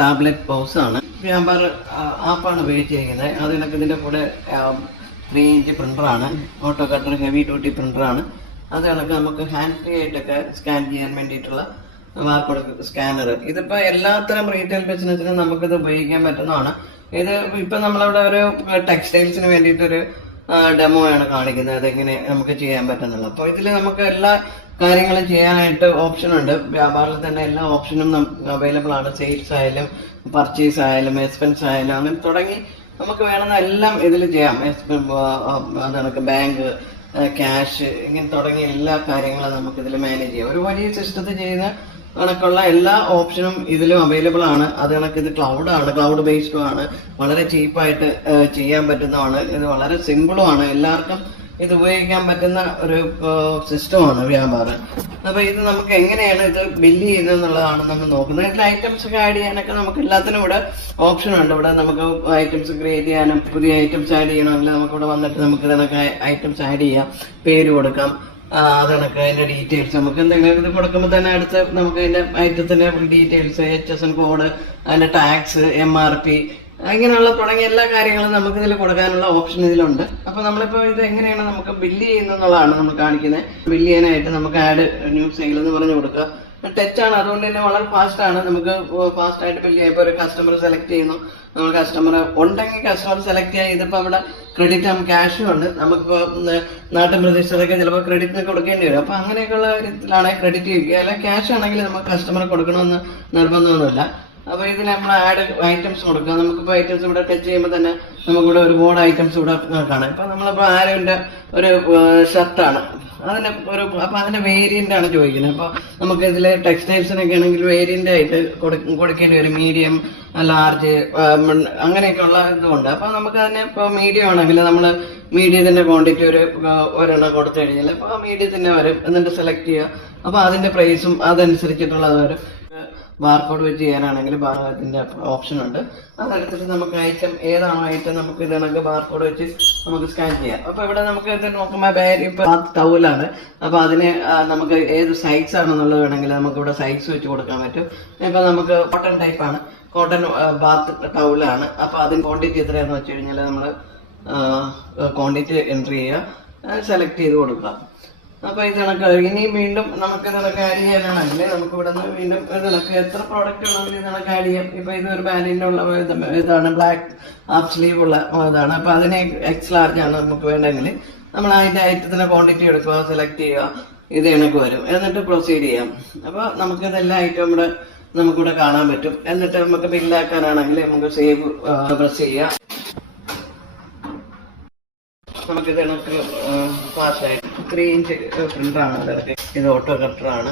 Tablet pause ആണ്. വ്യാപാർ ആപ്പാണ് ഉപയോഗിച്ചിരിക്കുന്നത്. അത് കണക്ക് ഇതിൻ്റെ കൂടെ 3 ഇഞ്ച് പ്രിൻ്ററാണ്, ഓട്ടോ കട്ടർ ഹെവി ഡ്യൂട്ടി പ്രിൻ്ററാണ്. അത് കണക്ക് നമുക്ക് ഹാൻഡ് ഫ്രീ ആയിട്ടൊക്കെ സ്കാൻ ചെയ്യാൻ വേണ്ടിയിട്ടുള്ള ബാർകോഡ് സ്കാനർ. ഇതിപ്പോൾ എല്ലാത്തരം റീറ്റെയിൽ ബിസിനസ്സിനും നമുക്കിത് ഉപയോഗിക്കാൻ പറ്റുന്നതാണ്. ഇത് ഇപ്പം നമ്മളവിടെ ഒരു ടെക്സ്റ്റൈൽസിന് വേണ്ടിയിട്ടൊരു ഡെമോ ആണ് കാണിക്കുന്നത്, അതെങ്ങനെ നമുക്ക് ചെയ്യാൻ പറ്റുന്നുള്ളത്. അപ്പോൾ ഇതിൽ നമുക്ക് എല്ലാ കാര്യങ്ങളും ചെയ്യാനായിട്ട് ഓപ്ഷൻ ഉണ്ട്. വ്യാപാരത്തിൽ തന്നെ എല്ലാ ഓപ്ഷനും അവൈലബിൾ ആണ്. സെയിൽസ് ആയാലും പർച്ചേസ് ആയാലും എക്സ്പെൻസ് ആയാലും അങ്ങനെ തുടങ്ങി നമുക്ക് വേണമെന്ന എല്ലാം ഇതിൽ ചെയ്യാം. അതൊക്കെ ബാങ്ക്, ക്യാഷ്, ഇങ്ങനെ തുടങ്ങിയ എല്ലാ കാര്യങ്ങളും നമുക്ക് ഇതിൽ മാനേജ് ചെയ്യാം. ഒരു വലിയ സിസ്റ്റത്തിൽ ചെയ്യുന്ന കണക്കുള്ള എല്ലാ ഓപ്ഷനും ഇതിലും അവൈലബിൾ ആണ്. അത് കണക്ക് ഇത് ക്ലൗഡാണ്, ക്ലൗഡ് ബേസ്ഡും ആണ്, വളരെ ചീപ്പായിട്ട് ചെയ്യാൻ പറ്റുന്നതാണ്. ഇത് വളരെ സിമ്പിളുമാണ്, എല്ലാവർക്കും ഇത് ഉപയോഗിക്കാൻ പറ്റുന്ന ഒരു സിസ്റ്റമാണ് വ്യാപാരം. അപ്പൊ ഇത് നമുക്ക് എങ്ങനെയാണ് ഇത് ബില്ല് ചെയ്യുന്നത് എന്നുള്ളതാണ് നമ്മൾ നോക്കുന്നത്. ഇതിൽ ഐറ്റംസ് ഒക്കെ ആഡ് ചെയ്യാനൊക്കെ നമുക്ക് എല്ലാത്തിനും ഇവിടെ ഓപ്ഷൻ ഉണ്ട്. ഇവിടെ നമുക്ക് ഐറ്റംസ് ക്രിയേറ്റ് ചെയ്യാനും പുതിയ ഐറ്റംസ് ആഡ് ചെയ്യണമെങ്കിൽ നമുക്കിവിടെ വന്നിട്ട് നമുക്ക് ഇതിനൊക്കെ ഐറ്റംസ് ആഡ് ചെയ്യാം, പേര് കൊടുക്കാം, അത് കണക്ക് അതിന്റെ ഡീറ്റെയിൽസ് നമുക്ക് എന്തെങ്കിലും ഇത് കൊടുക്കുമ്പോൾ തന്നെ അടുത്ത് നമുക്ക് അതിന്റെ ഐറ്റത്തിന്റെ ഡീറ്റെയിൽസ്, HSN കോഡ്, അതിന്റെ ടാക്സ്, MRP, അങ്ങനെയുള്ള തുടങ്ങിയ എല്ലാ കാര്യങ്ങളും നമുക്ക് ഇതിൽ കൊടുക്കാനുള്ള ഓപ്ഷൻ ഇതിലുണ്ട്. അപ്പൊ നമ്മളിപ്പോ ഇത് എങ്ങനെയാണ് നമുക്ക് ബില്ല് ചെയ്യുന്നതാണ് നമ്മൾ കാണിക്കുന്നത്. ബില്ല് ചെയ്യാനായിട്ട് നമുക്ക് ആഡ് ന്യൂ സെയിൽ എന്ന് പറഞ്ഞു കൊടുക്കുക. ടച്ച് ആണ്, അതുകൊണ്ട് തന്നെ വളരെ ഫാസ്റ്റ് ആണ്. നമുക്ക് ഫാസ്റ്റ് ആയിട്ട് ബില്ല് ചെയ്യാം. ഇപ്പൊ ഒരു കസ്റ്റമർ സെലക്ട് ചെയ്യുന്നു, നമ്മൾ കസ്റ്റമർ ഉണ്ടെങ്കിൽ കസ്റ്റമർ സെലക്ട് ചെയ്യാം. ഇതിപ്പോ അവിടെ ക്രെഡിറ്റ് ക്യാഷും ഉണ്ട്. നമുക്കിപ്പോ നാട്ടിൻ പ്രദേശത്തൊക്കെ ചിലപ്പോൾ ക്രെഡിറ്റിന് കൊടുക്കേണ്ടി വരും. അപ്പൊ അങ്ങനെയൊക്കെയുള്ള കാര്യത്തിലാണ് ക്രെഡിറ്റ് ചെയ്യുക. അല്ല ക്യാഷ് ആണെങ്കിൽ നമുക്ക് കസ്റ്റമറെ കൊടുക്കണമെന്ന് നിർബന്ധമൊന്നുമില്ല. അപ്പൊ ഇതിൽ നമ്മൾ ആഡ് ഐറ്റംസ് കൊടുക്കുക. നമുക്കിപ്പോ ഐറ്റംസ് ഇവിടെ ടച്ച് ചെയ്യുമ്പോൾ തന്നെ നമുക്കിവിടെ ഒരുപാട് ഐറ്റംസ് ഇവിടെ കാണാം. ഇപ്പൊ നമ്മളിപ്പോ ആരോന്റെ ഒരു ഷർട്ടാണ്, അതിന്റെ ഒരു അപ്പൊ അതിന്റെ വേരിയന്റ് ആണ് ചോദിക്കുന്നത്. അപ്പൊ നമുക്ക് ഇതില് ടെക്സ്റ്റൈൽസിനൊക്കെ ആണെങ്കിൽ വേരിയന്റ് ആയിട്ട് കൊടുക്കേണ്ടി വരും. മീഡിയം, ലാർജ്, അങ്ങനെയൊക്കെയുള്ള ഇതുണ്ട്. അപ്പൊ നമുക്ക് അതിനെ ഇപ്പൊ മീഡിയം ആണെങ്കിൽ നമ്മൾ മീഡിയത്തിന്റെ ക്വാണ്ടിറ്റി ഒരെണ്ണം കൊടുത്തു കഴിഞ്ഞാൽ അപ്പൊ മീഡിയത്തിന്റെ വരും. എന്നിട്ട് സെലക്ട് ചെയ്യുക. അപ്പൊ അതിന്റെ പ്രൈസും അതനുസരിച്ചിട്ടുള്ളത് വരും. ബാർകോഡ് വെച്ച് ചെയ്യാനാണെങ്കിൽ ബാർകോഡിന്റെ ഓപ്ഷൻ ഉണ്ട്. അതെടുത്തിട്ട് നമുക്ക് ഐറ്റം ഏതാണോ ഐറ്റം നമുക്ക് ഇതാണെങ്കിൽ ബാർകോഡ് വെച്ച് നമുക്ക് സ്കാൻ ചെയ്യാം. അപ്പൊ ഇവിടെ നമുക്ക് ഇത് നോക്കുമ്പോൾ ഇപ്പൊ ടൗലാണ്. അപ്പൊ അതിന് നമുക്ക് ഏത് സൈസ് ആണെന്നുള്ളത് വേണമെങ്കിൽ നമുക്ക് ഇവിടെ സൈസ് വെച്ച് കൊടുക്കാൻ പറ്റും. ഇപ്പൊ നമുക്ക് കോട്ടൺ ടൈപ്പ് ആണ്, കോട്ടൺ ബാത്ത് ടൗലാണ്. അപ്പൊ അതിന് ക്വാണ്ടിറ്റി എത്രയാന്ന് വെച്ച് കഴിഞ്ഞാൽ നമ്മൾ ക്വാണ്ടിറ്റി എൻട്രി ചെയ്യുക, സെലക്ട് ചെയ്ത് കൊടുക്കുക. അപ്പൊ ഇത് കണക്ക് ഇനി വീണ്ടും നമുക്ക് ഇതൊക്കെ ആഡ് ചെയ്യാനാണെങ്കിൽ നമുക്ക് ഇവിടെ നിന്ന് വീണ്ടും ഇതിലൊക്കെ എത്ര പ്രോഡക്റ്റ് ഉണ്ടെങ്കിലും ഇതിനൊക്കെ ആഡ് ചെയ്യാം. ഇപ്പൊ ഇത് ഒരു ബാൻഡിന്റെ ഉള്ള ഇതാണ്, ബ്ലാക്ക് ഹാഫ് സ്ലീവ് ഉള്ള ഇതാണ്. അപ്പൊ അതിന് എക്സ് ലാർജ് ആണ് നമുക്ക് വേണ്ടെങ്കിൽ നമ്മൾ അതിന്റെ ഐറ്റത്തിന്റെ ക്വാണ്ടിറ്റി എടുക്കുക, സെലക്ട് ചെയ്യുക, ഇത് കണക്ക് വരും. എന്നിട്ട് പ്രൊസീഡ് ചെയ്യാം. അപ്പൊ നമുക്ക് ഇതെല്ലാം ഐറ്റം ഇവിടെ നമുക്കിവിടെ കാണാൻ പറ്റും. എന്നിട്ട് നമുക്ക് ബില്ലാക്കാനാണെങ്കിൽ നമുക്ക് സേവ് പ്രസ് ചെയ്യാം. നമുക്കിത് കണക്ക് ഫാസ്റ്റായിട്ട് 3 ഇഞ്ച് പ്രിന്ററാണ്. ഇത് ഓട്ടോ കട്ടറാണ്.